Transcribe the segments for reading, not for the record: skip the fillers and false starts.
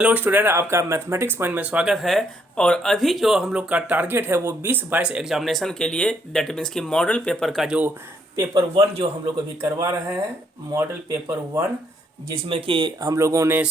Hello student, आपका mathematics point में स्वागत है। और अभी जो हम लोग का टारगेट है वो 2022 एग्जामिनेशन के लिए, दैट मीन्स कि मॉडल पेपर का जो पेपर 1 जो हम लोग अभी करवा रहे हैं, मॉडल पेपर 1, जिसमें कि हम लोगों ने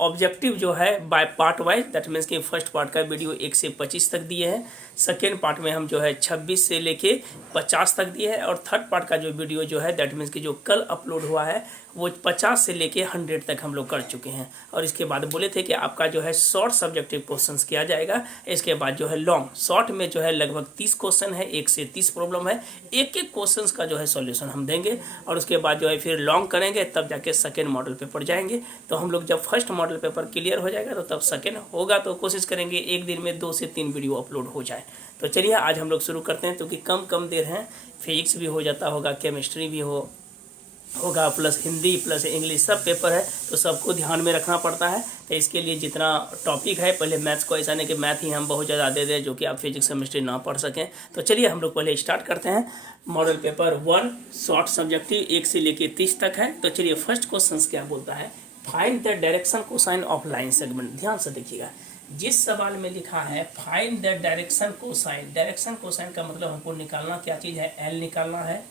ऑब्जेक्टिव जो है by part wise, that means कि फर्स्ट पार्ट का वीडियो 1 से 25 तक दिए हैं, सेकेंड पार्ट में हम जो है 26 से लेके 50 तक दिए हैं, और थर्ड पार्ट का जो वीडियो जो है दैट मीन्स कि जो कल अपलोड हुआ है वो 50 से लेके 100 तक हम लोग कर चुके हैं। और इसके बाद बोले थे कि आपका जो है शॉर्ट सब्जेक्टिव क्वेश्चंस किया जाएगा, इसके बाद जो है लॉन्ग शॉर्ट में जो है लगभग 30 क्वेश्चन है, 1 से 30 प्रॉब्लम है, एक एक क्वेश्चंस का जो है सॉल्यूशन हम देंगे। और उसके बाद जो है फिर लॉन्ग करेंगे, तब जाके सेकेंड मॉडल पेपर जाएंगे। तो हम लोग जब फर्स्ट मॉडल पेपर क्लियर हो जाएगा तो तब सेकेंड होगा, तो कोशिश करेंगे एक दिन में 2 से 3 वीडियो अपलोड हो जाए। तो चलिए आज हम लोग शुरू करते हैं, क्योंकि कम देर है, फिजिक्स भी हो जाता होगा, केमिस्ट्री भी होगा, प्लस हिंदी प्लस इंग्लिश सब पेपर है, तो सबको ध्यान में रखना पड़ता है। तो इसके लिए जितना टॉपिक है, पहले मैथ्स को, ऐसा नहीं कि मैथ ही हम बहुत ज़्यादा दे दें जो कि आप फिजिक्स केमिस्ट्री ना पढ़ सकें। तो चलिए हम लोग पहले स्टार्ट करते हैं। मॉडल पेपर 1 शॉर्ट सब्जेक्टिव 1 से लेके 30 तक है। तो चलिए फर्स्ट क्वेश्चन क्या बोलता है, find the direction cosine of line segment. ध्यान से देखिएगा, जिस सवाल में लिखा है find the direction cosine, direction cosine का मतलब हमको निकालना क्या चीज़ है, एल निकालना है,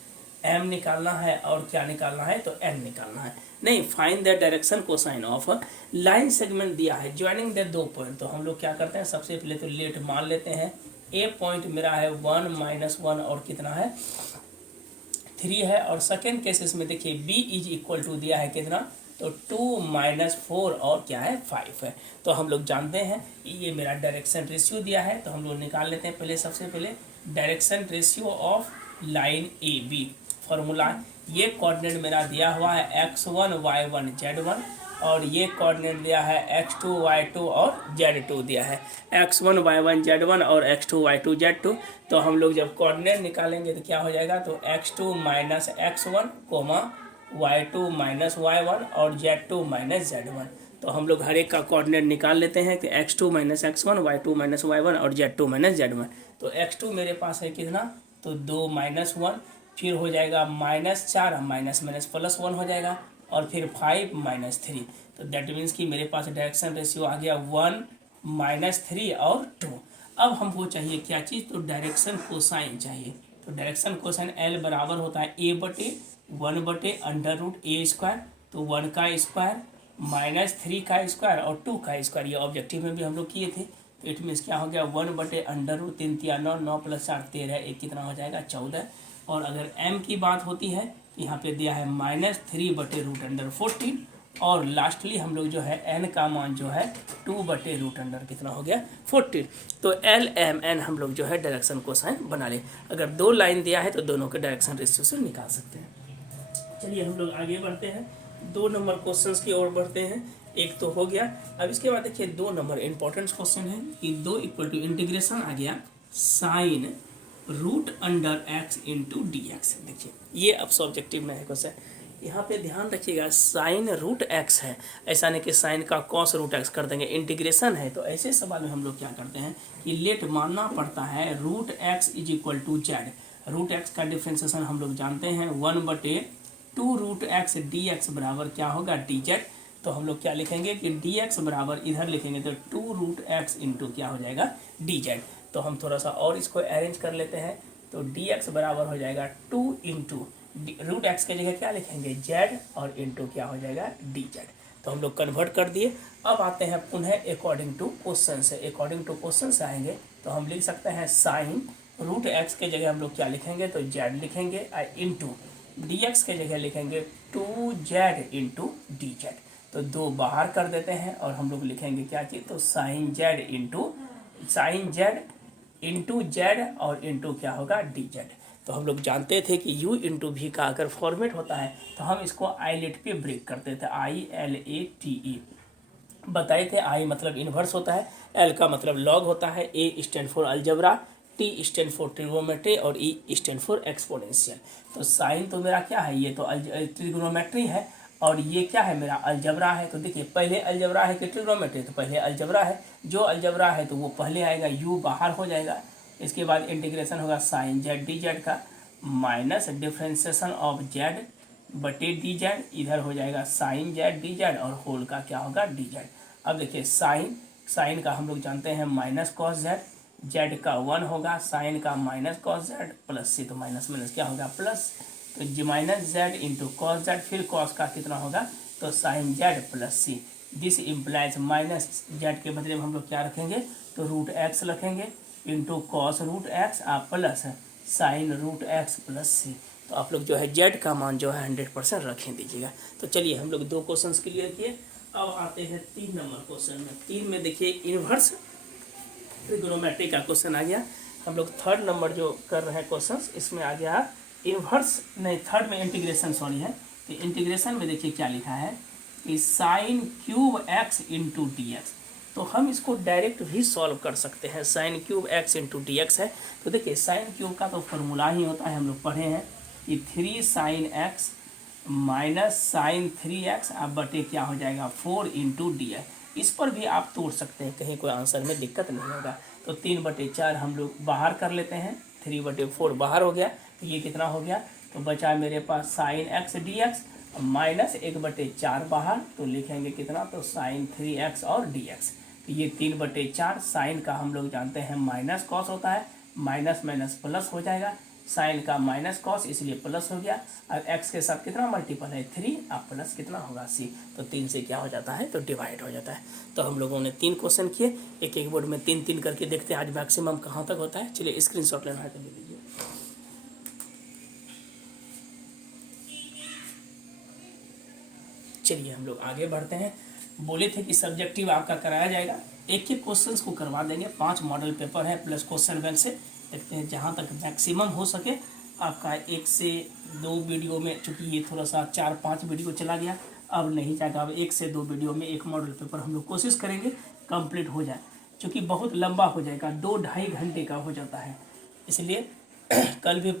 एम निकालना है, और क्या निकालना है, तो एन निकालना है। नहीं, find the direction cosine of line segment दिया है ज्वाइनिंग द 2 पॉइंट। तो हम लोग क्या करते हैं, सबसे पहले तो लेट मान लेते हैं। ए पॉइंट मेरा है 1 - 1 और कितना है 3 है। और सेकेंड केसेस में देखिए बी इज इक्वल टू दिया है कितना, तो 2 - 4 और क्या है 5 है। तो हम लोग जानते हैं ये मेरा डायरेक्शन रेशियो दिया है, तो हम लोग निकाल लेते हैं पहले। सबसे पहले direction ratio of line A B formula, ये कोऑर्डिनेट मेरा दिया हुआ है x1 y1 z1, और ये कोऑर्डिनेट दिया है x2 y2 और z2 दिया है, x1 y1 z1 और x2 y2 z2। तो हम लोग जब कोऑर्डिनेट निकालेंगे तो क्या हो जाएगा, तो x2 - x1 y2 - y1 और z2 - z1। तो हम लोग हर एक का कोऑर्डिनेट निकाल लेते हैं कि x2 - x1 y2 - y1 और z2 - z1। तो x2 मेरे पास है कितना, तो 2 - 1, फिर हो जाएगा -4, माइनस प्लस 1 हो जाएगा, और फिर 5 - 3। तो दैट मीन्स कि मेरे पास डायरेक्शन रेशियो आ गया 1 - 3 और 2। अब हमको चाहिए क्या चीज़, तो डायरेक्शन कोसाइन चाहिए। तो डायरेक्शन कोसाइन एल बराबर होता है a/1/√a²। तो 1 का स्क्वायर -3 का स्क्वायर और 2 का स्क्वायर, ये ऑब्जेक्टिव में भी हम लोग किए थे। तो इट मीन्स क्या हो गया, 1/√3 × 9, 9 + 4 13, एक कितना हो जाएगा 14। और अगर m की बात होती है, यहाँ पे दिया है -3/√14, और लास्टली हम लोग जो है n का मान जो है 2/√, कितना हो गया 14। तो l m n हम लोग जो है डायरेक्शन कोसाइन बना ले। अगर 2 लाइन दिया है तो दोनों के डायरेक्शन रेशियो से निकाल सकते हैं। चलिए हम लोग आगे बढ़ते हैं, 2 नंबर क्वेश्चंस की ओर बढ़ते हैं। एक तो हो गया। अब इसके बाद देखिए 2 नंबर इंपॉर्टेंट क्वेश्चन है कि 2 = इंटीग्रेशन आ गया साइन √x × dx। देखिए ये अब सब्जेक्टिव में है क्वेश्चन, यहाँ पे ध्यान रखिएगा, साइन √x है, ऐसा नहीं कि साइन का कॉस √x कर देंगे, इंटीग्रेशन है। तो ऐसे सवाल में हम लोग क्या करते हैं कि लेट मानना पड़ता है √x = z। √x का डिफ्रेंसिएशन हम लोग जानते हैं 1/2√x dx बराबर क्या होगा dz। तो हम लोग क्या लिखेंगे कि dx बराबर इधर लिखेंगे तो 2√x × क्या हो जाएगा dz। तो हम थोड़ा सा और इसको अरेंज कर लेते हैं। तो dx बराबर हो जाएगा 2 × √x के जगह क्या लिखेंगे z, और इंटू क्या हो जाएगा dz। तो हम लोग कन्वर्ट कर दिए। अब आते हैं पुनः अकॉर्डिंग टू क्वेश्चन से, अकॉर्डिंग टू क्वेश्चन से आएंगे तो हम लिख सकते हैं साइन √x के जगह हम लोग क्या लिखेंगे, तो z लिखेंगे, इंटू dx के जगह लिखेंगे 2z × dz। तो 2 बाहर कर देते हैं और हम लोग लिखेंगे क्या चीज़, तो साइन z इंटू z और इंटू क्या होगा dz। तो हम लोग जानते थे कि u × v का अगर फॉर्मेट होता है तो हम इसको आईलेट पे ब्रेक करते थे, ILATE बताए थे। I मतलब इन्वर्स होता है, L का मतलब लॉग होता है, A stand for algebra, T stand for trigonometry और E स्टैंड फॉर एक्सपोनेंशियल। तो साइन तो मेरा क्या है, ये तो ट्रिग्नोमेट्री है, और ये क्या है मेरा अलजबरा है। तो देखिए पहले अलजबरा है कि ट्रिग्नोमेट्री, तो पहले अलजबरा है, जो अलजबरा है तो वो पहले आएगा, u बाहर हो जाएगा। इसके बाद इंटीग्रेशन होगा साइन z dz का, minus differentiation of z / dz, इधर हो जाएगा साइन z dz और होल का क्या होगा dz। अब देखिए साइन का हम लोग जानते हैं माइनस कॉस जेड, जेड का 1 होगा, साइन का minus cos z plus C, तो माइनस माइनस क्या होगा प्लस, तो जी minus z into cos z, फिर कॉस का कितना होगा तो sine z plus C. This implies minus z के बदले में हम लोग क्या रखेंगे तो रूट एक्स रखेंगे into cos root x plus sine root x plus C. तो आप लोग जो है जेड का मान जो है 100% रखें दीजिएगा। तो चलिए हम लोग 2 क्वेश्चन क्लियर किए। अब आते हैं 3 नंबर क्वेश्चन में। 3 में देखिए इन्वर्स ट्रिग्नोमेट्री का क्वेश्चन आ गया। हम लोग 3rd नंबर जो कर रहे हैं क्वेश्चन, इसमें आ गया इन्वर्स, नहीं 3rd में इंटीग्रेशन सॉरी है। तो इंटीग्रेशन में देखिए क्या लिखा है कि sine cube x into d x. तो हम इसको डायरेक्ट भी सॉल्व कर सकते हैं। Sine cube x into d x है, तो देखिए साइन क्यूब का तो फॉर्मूला ही होता है, हम लोग पढ़े हैं कि 3 sine x minus sign 3x अब बटे क्या हो जाएगा 4 इंटू डी एक्स। इस पर भी आप तोड़ सकते हैं, कहीं कोई आंसर में दिक्कत नहीं होगा। तो 3/4 हम लोग बाहर कर लेते हैं, 3/4 बाहर हो गया, तो ये कितना हो गया, तो बचा मेरे पास sine x d x minus 1/4 बाहर, तो लिखेंगे कितना तो साइन 3x और डी एक्स। तो ये 3/4 साइन का हम लोग जानते हैं माइनस कॉस होता है, माइनस माइनस प्लस हो जाएगा, साइन का माइनस कॉस इसलिए प्लस हो गया, और x के साथ कितना मल्टीपल है 3, अब प्लस कितना होगा c, तो 3 से क्या हो जाता है तो डिवाइड हो जाता है। तो हम लोगों ने 3 क्वेश्चन किए, एक एक बोर्ड में 3-3 करके देखते हैं आज मैक्सिमम कहाँ तक होता है। चलिए स्क्रीनशॉट लेना है तो ले लीजिए। चलिए हम लोग आगे बढ़ते हैं। बोले थे कि सब्जेक्टिव आपका कराया जाएगा, एक एक क्वेश्चंस को करवा देंगे, 5 मॉडल पेपर है प्लस क्वेश्चन बैंक से। देखते हैं जहाँ तक मैक्सिमम हो सके आपका 1 से 2 वीडियो में, चूँकि ये थोड़ा सा 4-5 वीडियो चला गया, अब नहीं जाएगा, अब 1 से 2 वीडियो में एक मॉडल पेपर हम लोग कोशिश करेंगे कंप्लीट हो जाए, क्योंकि बहुत लंबा हो जाएगा, 2-2.5 घंटे का हो जाता है। इसलिए कल भी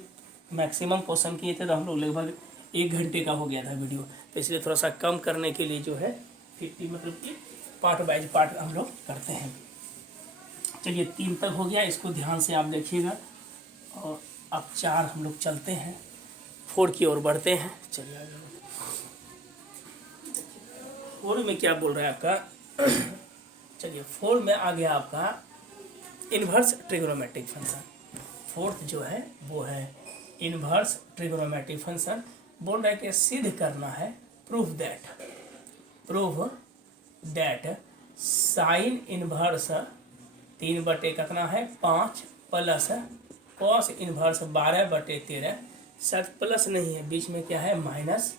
मैक्सिमम क्वेश्चन किए थे तो हम लोग लगभग 1 घंटे का हो गया था वीडियो, तो इसलिए थोड़ा सा कम करने के लिए जो है 50 मतलब कि पार्ट बाइज पार्ट हम लोग करते हैं। चलिए 3 तक हो गया, इसको ध्यान से आप देखिएगा, और अब 4 हम लोग चलते हैं, 4 की ओर बढ़ते हैं। चलिए आगे 4 में क्या बोल रहा है आपका चलिए 4 में आ गया आपका इन्वर्स ट्रिग्नोमेट्रिक फंक्शन। 4th जो है वो है इन्वर्स ट्रिग्नोमेट्रिक फंक्शन। बोल रहा है कि सिद्ध करना है, प्रूव दैट साइन इन्वर्स 3 कितना है 5 प्लस कॉस इन्वर्स 12/13, शायद प्लस नहीं है, बीच में क्या है माइनस,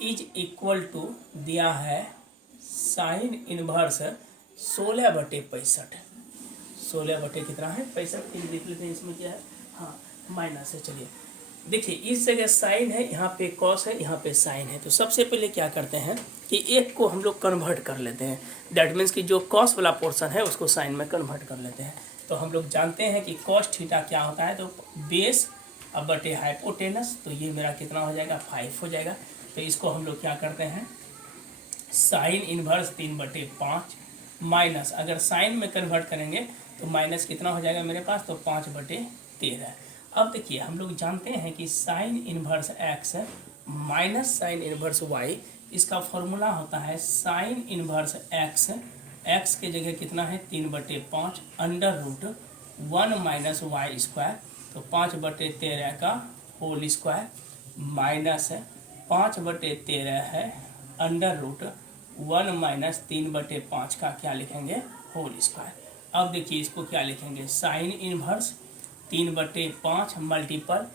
इज इक्वल टू दिया है साइन इन्वर्स 16/65, 16 कितना है 65, देख लेते हैं इसमें क्या है, हाँ माइनस है। चलिए देखिए इस जगह साइन है, यहाँ पे कॉस है, यहाँ पे साइन है, तो सबसे पहले क्या करते हैं कि एक को हम लोग कन्वर्ट कर लेते हैं, दैट मीन्स कि जो कॉस वाला पोर्शन है उसको साइन में कन्वर्ट कर लेते हैं। तो हम लोग जानते हैं कि कॉस थीटा क्या होता है, तो बेस अब बटे हाइपोटेनस, तो ये मेरा कितना हो जाएगा 5 हो जाएगा। तो इसको हम लोग क्या करते हैं साइन इन्वर्स 3/5 माइनस, अगर साइन में कन्वर्ट करेंगे तो माइनस कितना हो जाएगा मेरे पास तो 5/13। अब देखिए हम लोग जानते हैं कि sine inverse x minus sine inverse y, इसका फॉर्मूला होता है साइन इन्वर्स एक्स, एक्स के जगह कितना है 3/5 under root 1 minus y square, तो 5/13 का होल स्क्वायर माइनस 5/13 है अंडर रूट 1 माइनस 3/5 का क्या लिखेंगे होल स्क्वायर। अब देखिए इसको क्या लिखेंगे साइन इन्वर्स 3/5 मल्टीपल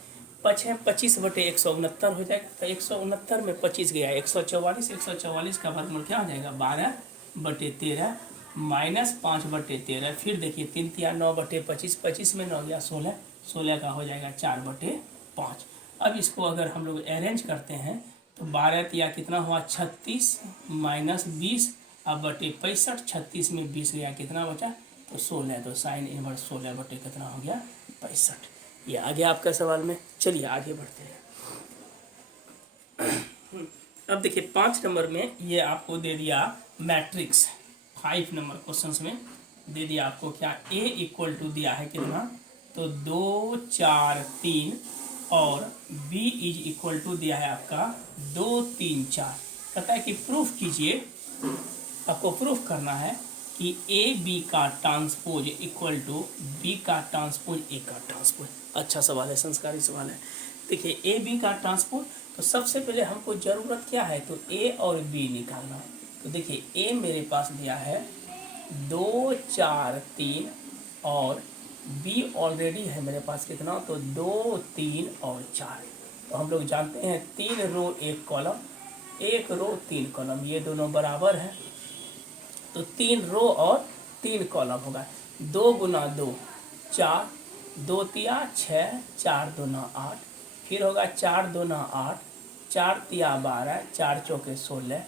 25/169 हो जाएगा, तो 169 में 25 गया 144, 144 का वर्गमूल क्या हो जाएगा 12/13 माइनस 5/13, फिर देखिए 3 या 9/25, 25 में 9 या 16, 16 का हो जाएगा 4/5। अब इसको अगर हम लोग अरेंज करते हैं तो 12 या कितना हुआ 36 माइनस 20 अब बटे 65, 36 में 20 गया कितना बचा तो 16, तो साइन इनवर्स 16 बटे कितना हो गया 65। ये आ गया आपका सवाल में। चलिए आगे बढ़ते हैं। अब देखिए 5 नंबर में ये आपको दे दिया मैट्रिक्स, 5 नंबर क्वेश्चंस में दे दिया आपको क्या A इक्वल टू दिया है कितना तो 2 4 3 और B इज इक्वल टू दिया है आपका 2 3 4। कहता है कि प्रूफ कीजिए आपको प्रूफ करना है कि ए बी का ट्रांसपोज इक्वल टू बी का ट्रांसपोज ए का ट्रांसपोज। अच्छा सवाल है, संस्कारी सवाल है। देखिए ए बी का ट्रांसपोज, तो सबसे पहले हमको ज़रूरत क्या है, तो ए और बी निकालना। तो देखिए ए मेरे पास दिया है 2 4 3 और बी ऑलरेडी है मेरे पास कितना, तो 2 3 और 4। तो हम लोग जानते हैं 3 रो 1 कॉलम, 1 रो 3 कॉलम, ये दोनों बराबर है। तो 3 रो और 3 कॉलम होगा। 2 गुना 2 4, 2 तिया 6, 4 दूना 8, फिर होगा 4 दूना 8, 4 तिया 12, 4 चौके 16,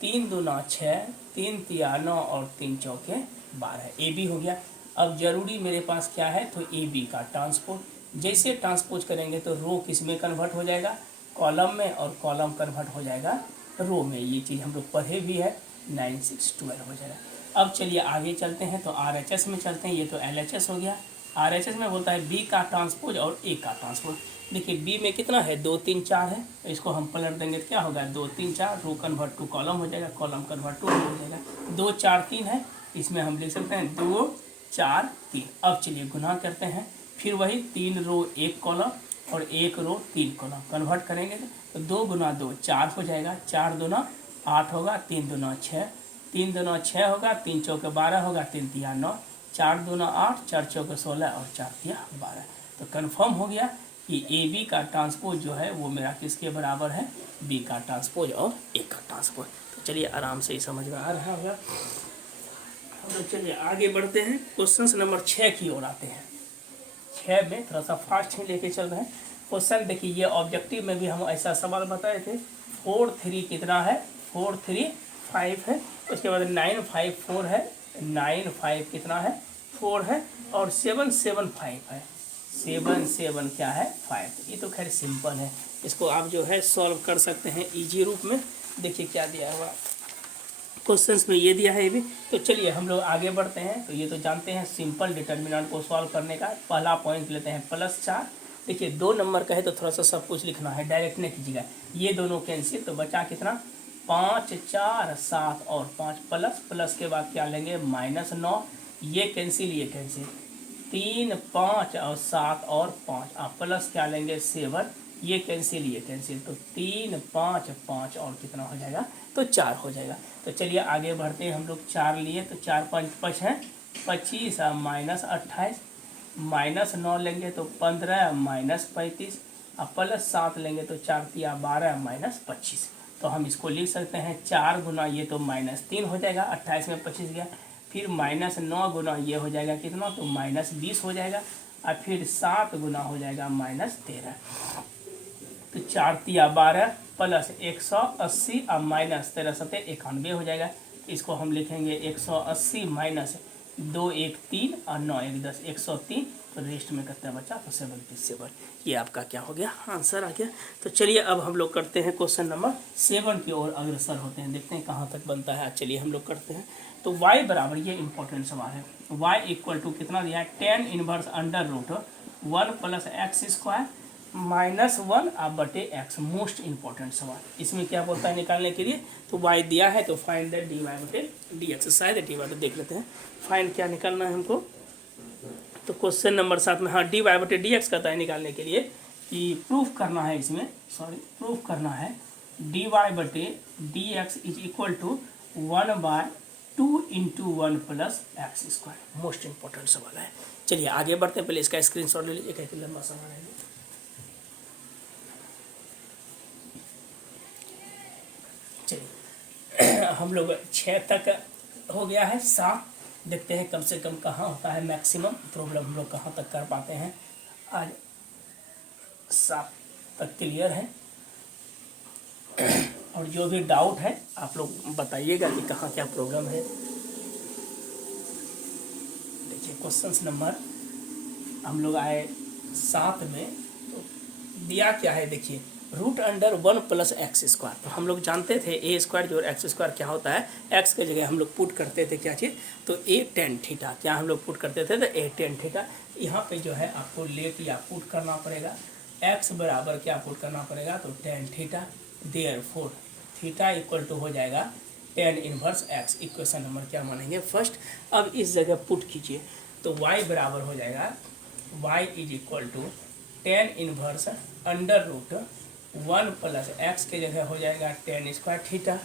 3 दूना 6, 3 तिया 9 और 3 चौके 12। ए बी हो गया। अब जरूरी मेरे पास क्या है, तो ए बी का ट्रांसपोज। जैसे ट्रांसपोज करेंगे तो रो किस में कन्वर्ट हो जाएगा, कॉलम में, और कॉलम कन्वर्ट हो जाएगा रो में। ये चीज़ हम लोग पढ़े भी है, 9 6 12 हो जाएगा। अब चलिए आगे चलते हैं, तो RHS में चलते हैं। ये तो LHS हो गया। RHS में बोलता है बी का ट्रांसपोज और ए का ट्रांसपोज। देखिए बी में कितना है, 2 3 4 है, तो इसको हम पलट देंगे तो क्या होगा, 2 3 4, रो कन्वर्ट टू कॉलम हो जाएगा, कॉलम कन्वर्ट टू रो हो जाएगा। 2 4 3 है, इसमें हम लिख सकते हैं 2 4 3। अब चलिए गुना करते हैं, फिर वही 3 रो 1 कॉलम और 1 रो 3 कॉलम कन्वर्ट करेंगे तो 2 गुना 2 4 हो जाएगा, 4 दूना 8 होगा, 3 दूना 6, 3 दूना 6 होगा, 3 चौके 12 होगा, 3 तिया 9, 4 दूना 8, 4 चौके 16 और 4 तिया 12। तो कन्फर्म हो गया कि ए बी का ट्रांसपोज जो है वो मेरा किसके बराबर है, बी का ट्रांसपोज और ए का ट्रांसपोज। तो चलिए आराम से ही समझ में आ रहा होगा। तो चलिए आगे बढ़ते हैं, क्वेश्चन नंबर 6 की ओर आते हैं। 6 में थोड़ा सा फास्ट ही लेके चल रहे हैं। क्वेश्चन देखिए, ये ऑब्जेक्टिव में भी हम ऐसा सवाल बताए थे। 4 3 कितना है, 4 3 5 है, उसके बाद 9 5 4 है, 9 5 कितना है, 4 है, और 7 7 5 है, 7 7 क्या है, 5। ये तो खैर सिंपल है, इसको आप जो है सॉल्व कर सकते हैं इजी रूप में। देखिए क्या दिया हुआ क्वेश्चंस में, ये दिया है ये भी। तो चलिए हम लोग आगे बढ़ते हैं। तो ये तो जानते हैं सिंपल डिटर्मिनेंट को सॉल्व करने का पहला पॉइंट लेते हैं +4। देखिए 2 नंबर का है तो थोड़ा सा सब कुछ लिखना है, डायरेक्ट नहीं कीजिएगा। ये दोनों कैंसिल, तो बचा कितना, 5 4 7 और 5, प्लस के बाद क्या लेंगे, -9, ये कैंसिल, ये कैंसिल, 3 5 और 7 और 5, आप प्लस क्या लेंगे 7, ये कैंसिल, ये कैंसिल, तो 3 5 5 और कितना हो जाएगा, तो 4 हो जाएगा। तो चलिए आगे बढ़ते हैं, हम लोग 4 लिए तो 4 5 5 है, 25 -28, -9 लेंगे तो 15 -35, अब +7 लेंगे तो 4 तिया 12 -25। तो हम इसको लिख सकते हैं 4 गुना ये तो -3 हो जाएगा, 28 में 25 गया, फिर -9 गुना ये हो जाएगा कितना, तो -20 हो जाएगा, और फिर 7 गुना हो जाएगा -13। तो 4 तिया 12 प्लस 180 और -13 7 91 हो जाएगा। तो इसको हम लिखेंगे 180 माइनस 2 1 3 और 9 1 10, 103। तो रेस्ट में कितना बचा, तो 77। ये आपका क्या हो गया, आंसर आ गया। तो चलिए अब हम लोग करते हैं क्वेश्चन नंबर 7 की ओर अग्रसर होते हैं, देखते हैं कहाँ तक बनता है। चलिए हम लोग करते हैं। तो y बराबर, ये इंपॉर्टेंट सवाल है, y इक्वल टू कितना दिया है, tan इनवर्स √1 + x² -1 बटे x। मोस्ट इंपॉर्टेंट सवाल, इसमें क्या बोलता है निकालने के लिए, तो y दिया है तो फाइंड दैट dy बटे dx। शायद dy तो देख लेते हैं, फाइंड क्या निकालना है हमको। तो क्वेश्चन नंबर 7 में हाँ dy बटे dx कहता है निकालने के लिए कि प्रूफ करना है, इसमें प्रूफ करना है dy बटे dx is equal to 1/2 × 1 + x²। Most important सवाल है। चलिए आगे बढ़ते हैं, पहले इसका स्क्रीनशॉट ले लीजिए, कैसे लंबा सवाल है। चलिए हम लोग 6 तक हो गया है, 7 देखते हैं कम से कम कहाँ होता है मैक्सिमम प्रॉब्लम, हम लोग कहाँ तक कर पाते हैं। आज 7 तक क्लियर है, और जो भी डाउट है आप लोग बताइएगा कि कहाँ क्या प्रॉब्लम है। देखिए क्वेश्चन नंबर हम लोग आए 7 में, तो दिया क्या है, देखिए √1 + x²। तो हम लोग जानते थे a² जो x² क्या होता है, x के जगह हम लोग पुट करते थे क्या चीज़, तो a tan थीटा, क्या हम लोग पुट करते थे, तो a tan थीटा। यहाँ पे जो है आपको लेट या पुट करना पड़ेगा, x बराबर क्या पुट करना पड़ेगा, तो tan थीटा। देयरफॉर थीटा इक्वल टू हो जाएगा tan inverse x. Equation number क्या मानेंगे फर्स्ट। अब इस जगह पुट कीजिए तो y बराबर हो जाएगा y is equal to tan inverse under root 1 plus x के जगह हो जाएगा टेन स्क्वायर थीटा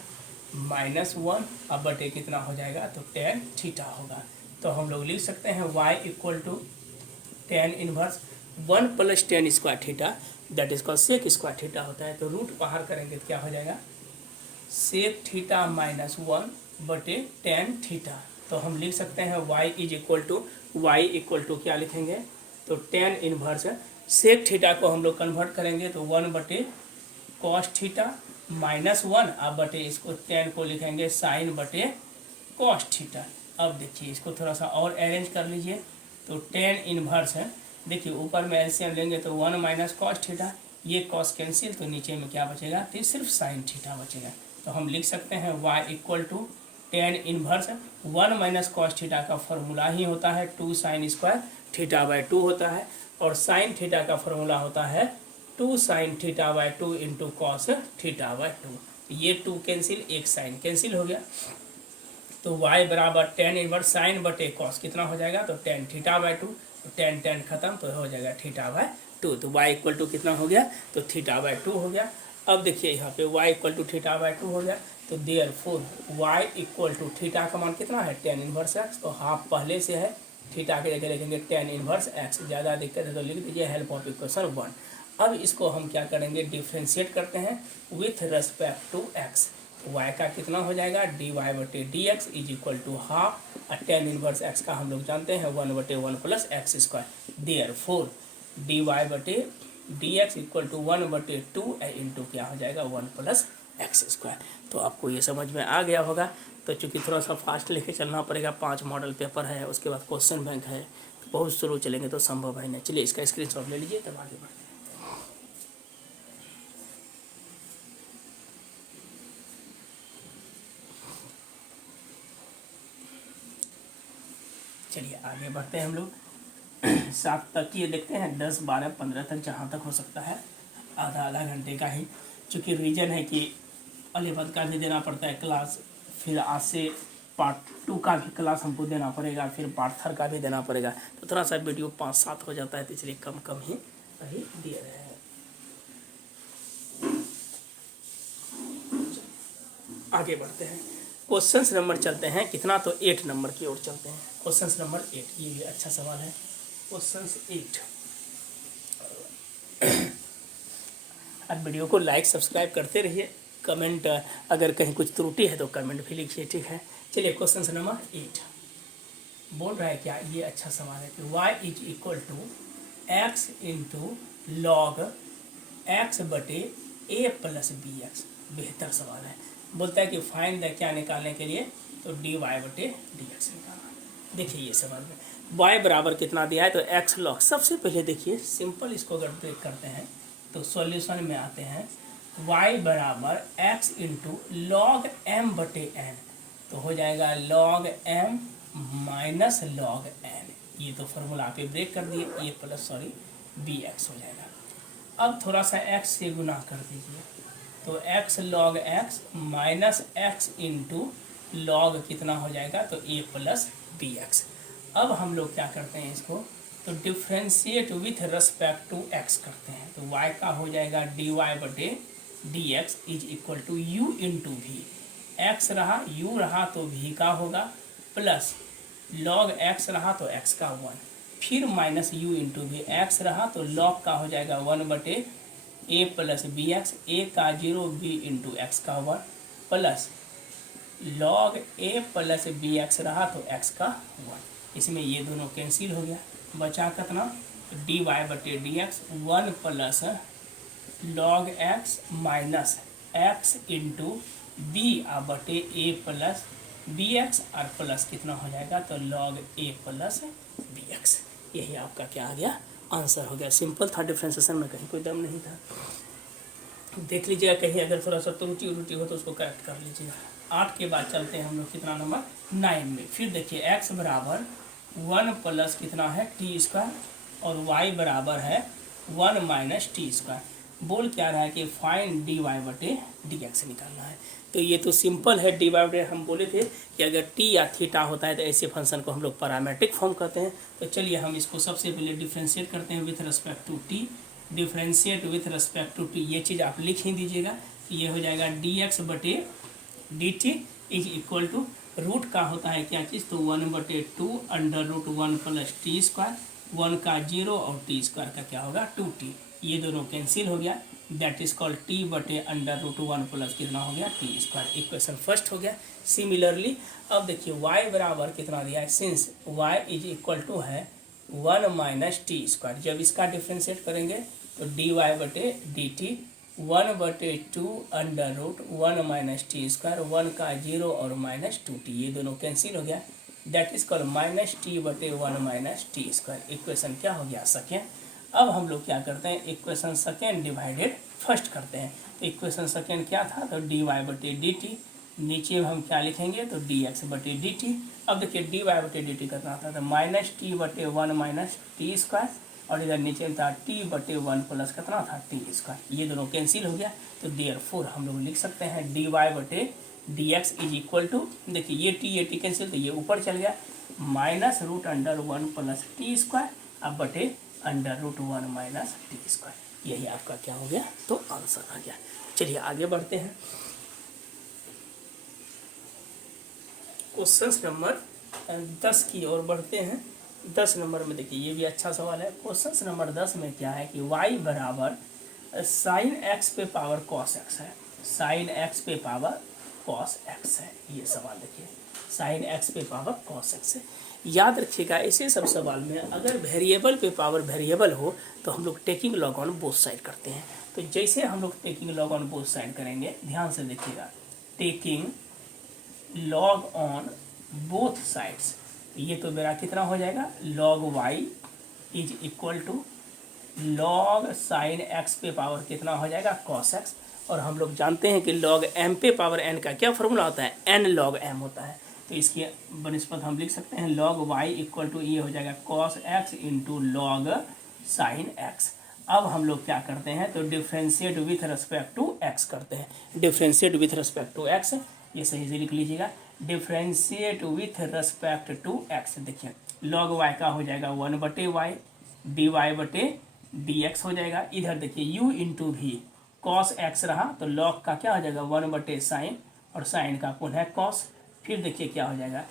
माइनस 1, अब बटे कितना हो जाएगा तो टेन थीटा होगा। तो हम लोग लिख सकते हैं y equal to tan inverse 1 plus tan square theta, that is called sec square theta होता है। तो रूट बाहर करेंगे तो क्या हो जाएगा सेक थीटा माइनस 1 बटे टेन थीटा। तो हम लिख सकते हैं y इज इक्वल टू क्या लिखेंगे तो टेन इनवर्स सेक थीटा को हम लोग कन्वर्ट करेंगे तो 1 बटे कॉस थीटा माइनस 1, अब बटे इसको टेन को लिखेंगे साइन बटे कॉस थीटा। अब देखिए इसको थोड़ा सा और अरेंज कर लीजिए तो टेन इनवर्स है, देखिए ऊपर में एलसीएम लेंगे तो 1 माइनस कॉस थीटा, ये कॉस कैंसिल तो नीचे में क्या बचेगा तो सिर्फ साइन थीटा बचेगा। तो हम लिख सकते हैं y equal to tan inverse 1 minus cos theta का फॉर्मूला ही होता है 2 साइन स्क्वायर थीटा बाय 2 होता है, और साइन थीटा का फॉर्मूला होता है 2 sine theta by 2 into cos theta by 2। ये 2 कैंसिल, एक साइन कैंसिल हो गया, तो y बराबर टेन इनवर्स साइन बटे कॉस कितना हो जाएगा तो टेन थीटा बाय 2, तो टेन टेन खत्म तो हो जाएगा थीटा बाय 2। तो y इक्वल टू कितना हो गया तो थीटा बाय 2 हो गया। अब देखिए यहाँ पे y equal to theta by 2 हो गया, तो therefore y equal to theta का मान कितना है टेन इनवर्स एक्स, तो हाफ पहले से है, थीटा के जगह लिखेंगे टेन इनवर्स एक्स, ज़्यादा दिक्कत है तो लिख दीजिए हेल्प ऑफ इक्वेशन 1। अब इसको हम क्या करेंगे डिफ्रेंशिएट करते हैं with respect to x, y का कितना हो जाएगा डी वाई बटे d x is equal to half, और टेन इनवर्स एक्स का हम लोग जानते हैं 1 बटे 1 plus x square. Therefore d y बटे डी एक्स इक्वल टू 1 बटे 2 इंटू क्या हो जाएगा 1 प्लस एक्स स्क्वायर। तो आपको ये समझ में आ गया होगा। तो चूँकि थोड़ा सा फास्ट लेके चलना पड़ेगा, 5 मॉडल पेपर है, उसके बाद क्वेश्चन बैंक है, तो बहुत स्लो चलेंगे तो संभव है नहीं। चलिए इसका स्क्रीनशॉट ले लीजिए तब आगे बढ़ते हैं। चलिए आगे बढ़ते हैं हम लोग 7 तक ये देखते हैं, 10, 12, 15 तक जहाँ तक हो सकता है, आधा घंटे का ही, चूँकि रीजन है कि अलीपद का भी देना पड़ता है क्लास, फिर आज से पार्ट 2 का भी क्लास हमको देना पड़ेगा, फिर पार्ट 3 का भी देना पड़ेगा, तो थोड़ा सा वीडियो 5-7 हो जाता है, तो इसलिए कम कम ही दिए रहे हैं। आगे बढ़ते हैं, क्वेश्चन नंबर चलते हैं कितना तो 8 नंबर की ओर चलते हैं। क्वेश्चन नंबर 8, ये भी अच्छा सवाल है। क्वेश्चन 8, अब वीडियो को लाइक सब्सक्राइब करते रहिए, कमेंट अगर कहीं कुछ त्रुटि है तो कमेंट भी लिखिए, ठीक है। चलिए क्वेश्चन नंबर 8 बोल रहा है क्या, ये अच्छा सवाल है कि y is equal to x into log x बटे a प्लस बी एक्स। बेहतर सवाल है, बोलता है कि फाइंड द क्या निकालने के लिए तो डी वाई बटे डी एक्स निकालना। देखिए ये सवाल में y बराबर कितना दिया है तो x लॉग, सबसे पहले देखिए सिंपल इसको अगर ब्रेक करते हैं तो सॉल्यूशन में आते हैं y बराबर x इंटू लॉग m बटे n, तो हो जाएगा log m minus log n, ये तो फॉर्मूला आप ब्रेक कर दिए, a प्लस बी एक्स हो जाएगा। अब थोड़ा सा x से गुना कर दीजिए तो x log x minus x into log कितना हो जाएगा तो a प्लस बी एक्स। अब हम लोग क्या करते हैं इसको तो differentiate with respect to x करते हैं, तो y का हो जाएगा डी वाई बटे d x is equal to u into v, x रहा u रहा तो v का होगा, प्लस लॉग x रहा तो x का 1, फिर minus u into v, x रहा तो लॉग का हो जाएगा 1 बटे a plus b x, a का 0 b इंटू एक्स का 1, plus log a plus b x रहा तो x का 1, इसमें ये दोनों कैंसिल हो गया, बचा कितना डी वाई बटे d x 1 plus log x minus x into b बटे a प्लस बी एक्स, और प्लस कितना हो जाएगा तो log a plus b x. यही आपका क्या आ गया आंसर हो गया। सिंपल था, डिफ्रेंशिएशन में कहीं कोई दम नहीं था। देख लीजिएगा कहीं अगर थोड़ा सा त्रुटि हो तो उसको करेक्ट कर लीजिएगा। 8 के बाद चलते हैं हम लोग कितना नंबर 9 में। फिर देखिए x बराबर 1 प्लस कितना है टी स्क्वायर और y बराबर है 1 माइनस टी स्क्वायर। बोल क्या रहा है कि फाइंड dy बटे dx निकालना है। तो ये तो सिंपल है। dy बटे हम बोले थे कि अगर t या थीटा होता है तो ऐसे फंक्शन को हम लोग पैरामेट्रिक फॉर्म करते हैं। तो चलिए हम इसको सबसे पहले डिफ्रेंशिएट करते हैं with respect to t। Differentiate with respect to t, ये चीज़ आप लिख ही दीजिएगा। ये हो जाएगा dx बटे dt is equal to root का होता है क्या चीज़, तो 1/2 under root 1 plus t square, 1 का 0 और टी स्क्वायर का क्या होगा 2t, ये दोनों कैंसिल हो गया। दैट इज कॉल्ड टी बटे अंडर रूट 1 प्लस कितना हो गया टी स्क्वायर। इक्वेशन फर्स्ट हो गया। सिमिलरली अब देखिए y बराबर कितना दिया है, since y is equal to है 1 माइनस टी स्क्वायर। जब इसका डिफ्रेंशिएट करेंगे तो dy बटे d t 1/2 under root 1 minus t square, 1 का 0 और माइनस 2t, ये दोनों कैंसिल हो गया। That is called minus T बटे 1 माइनस टी स्क्वायर। इक्वेशन क्या हो गया सेकेंड। अब हम लोग क्या करते हैं, इक्वेशन सेकेंड डिवाइडेड फर्स्ट करते हैं। तो इक्वेशन सेकेंड क्या था, तो dy बटे डी टी, नीचे हम क्या लिखेंगे तो dx बटे डी टी। अब देखिए dy बटे डी टी कितना था, तो माइनस टी बटे 1 माइनस टी स्क्वायर, और इधर नीचे था t बटे 1 प्लस कितना था टी स्क्वायर, ये दोनों कैंसिल हो गया। तो देयरफॉर हम लोग लिख सकते हैं dy बटे dx इज इक्वल टू, देखिए ये t कैंसिल तो ये ऊपर चल गया, minus root under 1 plus t square अब बटे under root 1 minus t square. यही आपका क्या हो गया, तो आंसर आ गया। चलिए आगे बढ़ते हैं। क्वेश्चन नंबर 10 की ओर बढ़ते हैं। 10 नंबर में देखिए ये भी अच्छा सवाल है। क्वेश्चन नंबर 10 में क्या है कि y बराबर साइन एक्स पे पावर कॉस एक्स है, साइन एक्स पे पावर कॉस एक्स है। ये सवाल देखिए साइन एक्स पे पावर कॉस एक्स है। याद रखिएगा ऐसे सब सवाल में अगर वेरिएबल पे पावर वेरिएबल हो तो हम लोग taking log on both side करते हैं। तो जैसे हम लोग taking log on both side करेंगे, ध्यान से देखिएगा, taking log on both sides, ये तो मेरा कितना हो जाएगा log y is equal to log sine x पे पावर कितना हो जाएगा cos x, और हम लोग जानते हैं कि log m पे पावर n का क्या फॉर्मूला होता है, n log m होता है। तो इसकी बनिस्पत हम लिख सकते हैं log y इक्वल टू ये हो जाएगा cos x into log sine x। अब हम लोग क्या करते हैं, तो differentiate with respect to x करते हैं। Differentiate with respect to x, ये सही से लिख लीजिएगा, differentiate with respect to x। देखिए log y का हो जाएगा 1 बटे वाई, डी वाई बटे डी एक्स हो जाएगा। इधर देखिए u इंटू भी कॉस एक्स रहा तो log का क्या हो जाएगा 1 बटे साइन, और साइन का पुनः कॉस, फिर देखिए क्या हो जाएगा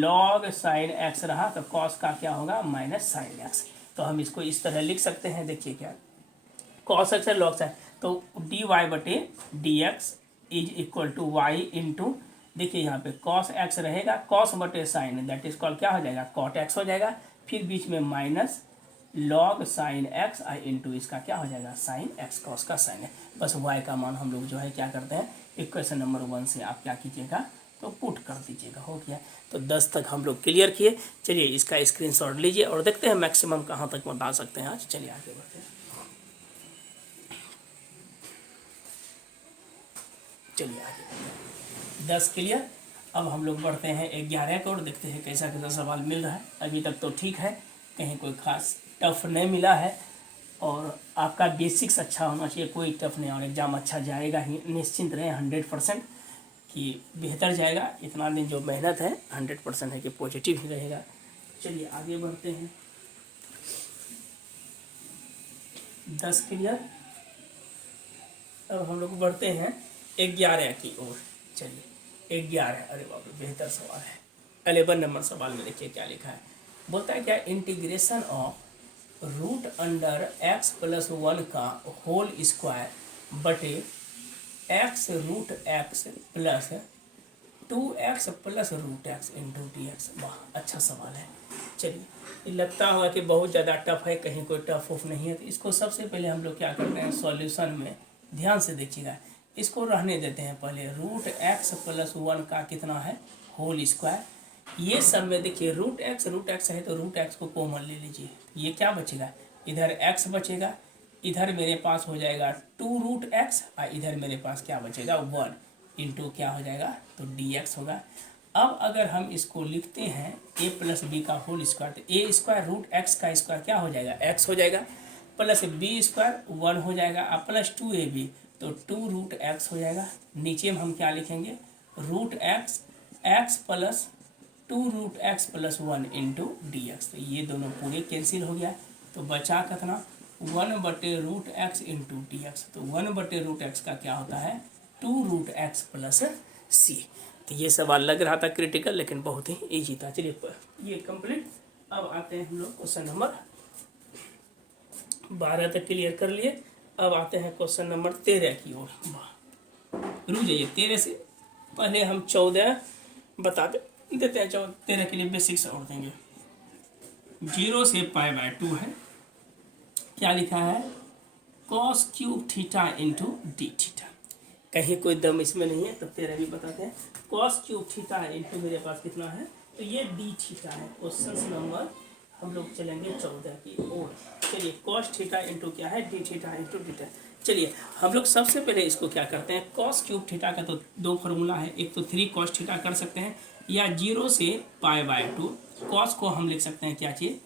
log साइन एक्स रहा तो कॉस का क्या होगा माइनस साइन एक्स। तो हम इसको इस तरह लिख सकते हैं, देखिए क्या कॉस एक्स है log साइन, तो डी वाई बटे d x is equal to y into, देखिए यहाँ पे cos x रहेगा, cos बटे साइन, दैट इज कॉल क्या हो जाएगा cot x हो जाएगा, फिर बीच में माइनस log साइन x आई इंटू इसका क्या हो जाएगा साइन x, cos का साइन है। बस y का मान हम लोग जो है क्या करते हैं, इक्वेशन नंबर 1 से आप क्या कीजिएगा तो पुट कर दीजिएगा। हो गया, तो 10 तक हम लोग क्लियर किए। चलिए इसका स्क्रीनशॉट लीजिए और देखते हैं मैक्सिमम कहाँ तक बता सकते हैं आज। चलिए आगे बढ़ते हैं। चलिए आगे 10 क्लियर। अब हम लोग बढ़ते हैं 11 को और देखते हैं कैसा कैसा सवाल मिल रहा है। अभी तक तो ठीक है, कहीं कोई खास टफ नहीं मिला है, और आपका बेसिक्स अच्छा होना चाहिए, कोई टफ नहीं, और एग्ज़ाम अच्छा जाएगा ही, निश्चिंत रहें 100% कि बेहतर जाएगा। इतना दिन जो मेहनत है 100% है कि पॉजिटिव ही रहेगा। चलिए आगे बढ़ते हैं। 10 क्लियर। अब हम लोग बढ़ते हैं 11 की ओर। चलिए 11, अरे बाप रे बेहतर सवाल है। 11 नंबर सवाल में देखिए क्या लिखा है, बोलता है क्या, integration of root under x plus 1 का होल स्क्वायर बटे x root x plus 2x plus root x into d x. वाह अच्छा सवाल है। चलिए ये लगता होगा कि बहुत ज़्यादा टफ है, कहीं कोई टफ ऑफ नहीं है, तो इसको सबसे पहले हम लोग क्या करते हैं सॉल्यूशन में, ध्यान से देखिएगा, इसको रहने देते हैं पहले। रूट x प्लस 1 का कितना है होल स्क्वायर, ये सब में देखिए रूट x है तो रूट x को कॉमन ले लीजिए, ये क्या बचेगा, इधर x बचेगा, इधर मेरे पास हो जाएगा 2 रूट x, और इधर मेरे पास क्या बचेगा 1 इंटू क्या हो जाएगा तो dx होगा। अब अगर हम इसको लिखते हैं a प्लस बी का होल स्क्वायर, तो a स्क्वायर रूट x का स्क्वायर क्या हो जाएगा x हो जाएगा। प्लस बी स्क्वायर 1 हो जाएगा और प्लस 2ab तो 2√x हो जाएगा। नीचे में हम क्या लिखेंगे, √x x plus 2√x plus 1 into d x. तो ये दोनों पूरे कैंसिल हो गया तो बचा कितना 1/√x इंटू डी एक्स। तो 1/√x का क्या होता है 2√x प्लस c। तो ये सवाल लग रहा था क्रिटिकल लेकिन बहुत ही ईजी था। चलिए ये कंप्लीट। अब आते हैं हम लोग क्वेश्चन नंबर 12 तक क्लियर कर लिए। अब आते हैं क्वेश्चन नंबर 13 की ओर। रुक जाइए, 13 से पहले हम 14 बता देते हैं। 13 के लिए बेसिक्स और देंगे। 0 से π/2 है, क्या लिखा है cos cube theta into D theta. कहीं कोई दम इसमें नहीं है तब 13 भी बताते हैं। cos क्यूब थीटा इंटू मेरे पास कितना है तो ये डी थीटा है। क्वेश्चन नंबर हम लोग चलेंगे 14 की ओर। चलिए cos थीटा इंटू क्या है D theta into D theta. चलिए हम लोग सबसे पहले इसको क्या करते हैं, cos क्यूब थीटा का तो दो फार्मूला है, एक तो 3 cos थीटा कर सकते हैं या 0 से π/2 cos को हम लिख सकते हैं क्या चीज़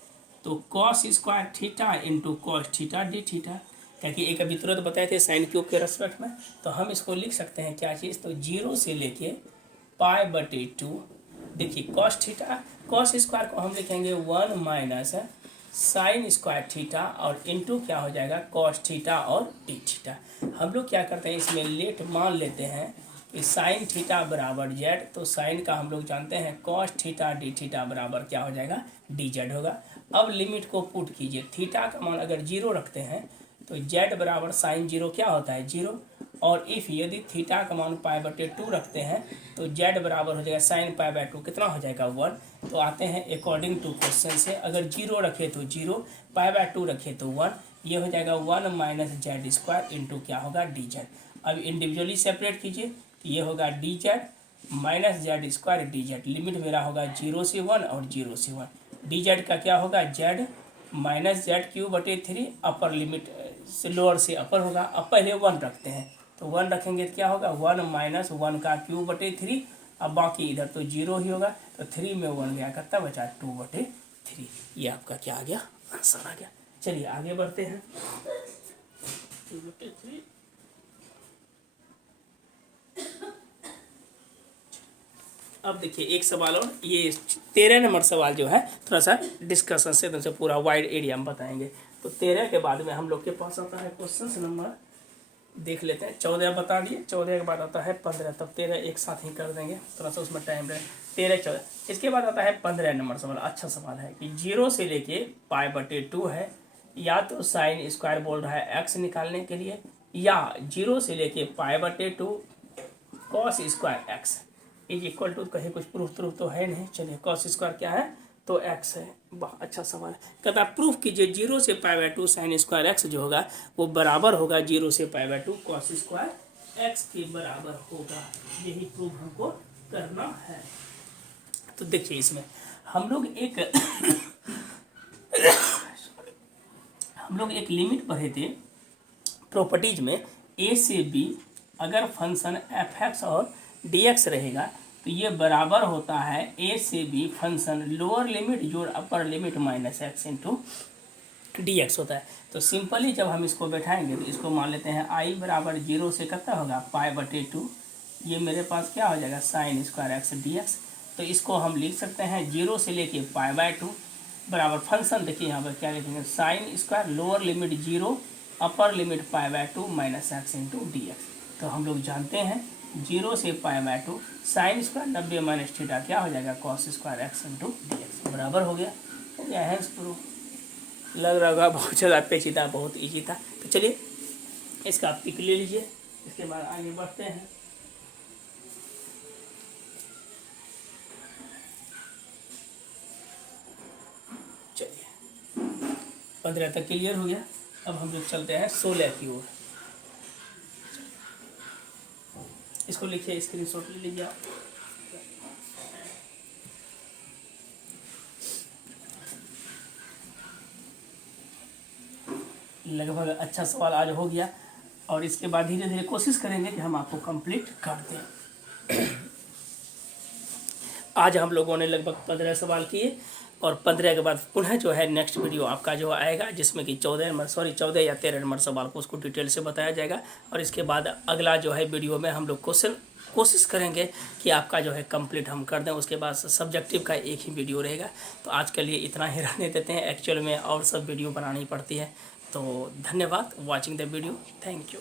तो cos square theta into cos theta D theta. क्योंकि एक अभी तुरंत बताए थे साइन क्यूब के रेस्पेक्ट में, तो हम इसको लिख सकते हैं क्या चीज़ तो 0 से लेके π/2। देखिए cos थीटा cos स्क्वायर को हम लिखेंगे 1 माइनस साइन स्क्वायर थीटा और इंटू क्या हो जाएगा cos थीटा और डी थीटा। हम लोग क्या करते हैं इसमें लेट मान लेते हैं कि साइन थीटा बराबर जेड, तो साइन का हम लोग जानते हैं cos थीटा डी थीटा बराबर क्या हो जाएगा डी जेड होगा। अब लिमिट को पुट कीजिए, थीटा का मान अगर 0 रखते हैं तो जेड बराबर साइन 0 क्या होता है 0, और इफ़ यदि थीटा का मान π/2 रखते हैं तो जेड बराबर हो जाएगा साइन π/2 कितना हो जाएगा 1। तो आते हैं अकॉर्डिंग टू क्वेश्चन से, अगर 0 रखे तो 0 π/2 रखे तो 1, ये हो जाएगा 1 माइनस जेड स्क्वायर इंटू क्या होगा डी जेड। अब इंडिविजुअली सेपरेट कीजिए तो ये होगा D Z minus Z square D Z. Limit मेरा होगा 0 से 1 और 0 से 1। डी जेड का क्या होगा जेड माइनस जेड3 अपर लिमिट से लोअर से अपर होगा। अब पहले 1 रखते हैं तो 1 रखेंगे तो क्या होगा 1 माइनस 1 का क्यूब/3। अब बाकी इधर तो 0 ही होगा तो 3 में 1 गया कितना बचा 2/3। ये आपका क्या आ गया आंसर आ गया। चलिए आगे बढ़ते हैं। 2/3 अब देखिए एक सवाल और, ये 13 नंबर सवाल जो है थोड़ा सा डिस्कशन से तुमसे पूरा वाइड एरिया में बताएंगे। तो 13 के बाद में हम लोग के पास आता है क्वेश्चन नंबर देख लेते हैं। 14 बता दिए, 14 के बाद आता है 15, तब 13 एक साथ ही कर देंगे, थोड़ा सा उसमें टाइम रहे। 13 14 इसके बाद आता है 15 नंबर सवाल। अच्छा सवाल है कि 0 से लेके π/2 है, या तो साइन स्क्वायर बोल रहा है x निकालने के लिए, या 0 से लेके π/2 cos square x is equal to, कहीं कुछ प्रूफ तो है नहीं। चलिए cos स्क्वायर क्या है तो x है। वाह अच्छा सवाल है। कहता प्रूफ कीजिए 0 से π/2 साइन स्क्वायर x जो होगा वो बराबर होगा 0 से π/2 cos स्क्वायर x के बराबर होगा। यही प्रूफ हमको करना है। तो देखिए इसमें हम लोग एक लिमिट पढ़े थे प्रॉपर्टीज में, a से b अगर फंक्शन f(x) और dx रहेगा तो ये बराबर होता है a से b फंक्शन लोअर लिमिट जोड़ upper limit minus x into d x होता है। तो सिंपली जब हम इसको बैठाएंगे तो इसको मान लेते हैं i बराबर 0 से कितना होगा π/2, ये मेरे पास क्या हो जाएगा sine square x D x. तो इसको हम लिख सकते हैं 0 से लेके π/2 बराबर फंक्शन, देखिए यहाँ पर क्या लिखेंगे sine square lower limit 0 upper limit π/2 minus x into d x. तो हम लोग जानते हैं 0 से π/2 साइन स्क्वायर 90 माइनस थीटा क्या हो जाएगा cos square x into d x बराबर हो गया है। प्रूफ लग रहा होगा बहुत ज़्यादा पेचीदा, बहुत ईजी था। तो चलिए इसका आप टिक ले लीजिए, इसके बाद आगे बढ़ते हैं। चलिए 15 तक क्लियर हो गया। अब हम लोग चलते हैं 16 की ओर। इसको लिखिए, स्क्रीनशॉट ले लीजिए आप। लगभग अच्छा सवाल आज हो गया और इसके बाद धीरे धीरे कोशिश करेंगे कि हम आपको कंप्लीट कर दें। आज हम लोगों ने लगभग 15 सवाल किए और 15 के बाद पुनः जो है नेक्स्ट वीडियो आपका जो आएगा, जिसमें कि 14 या 13 नंबर सवाल को उसको डिटेल से बताया जाएगा। और इसके बाद अगला जो है वीडियो में हम लोग कोशिश करेंगे कि आपका जो है कंप्लीट हम कर दें। उसके बाद सब्जेक्टिव का एक ही वीडियो रहेगा। तो आज के लिए इतना ही रहने देते हैं, एक्चुअल में और सब वीडियो बनानी पड़ती है। तो धन्यवाद watching the video, thank you.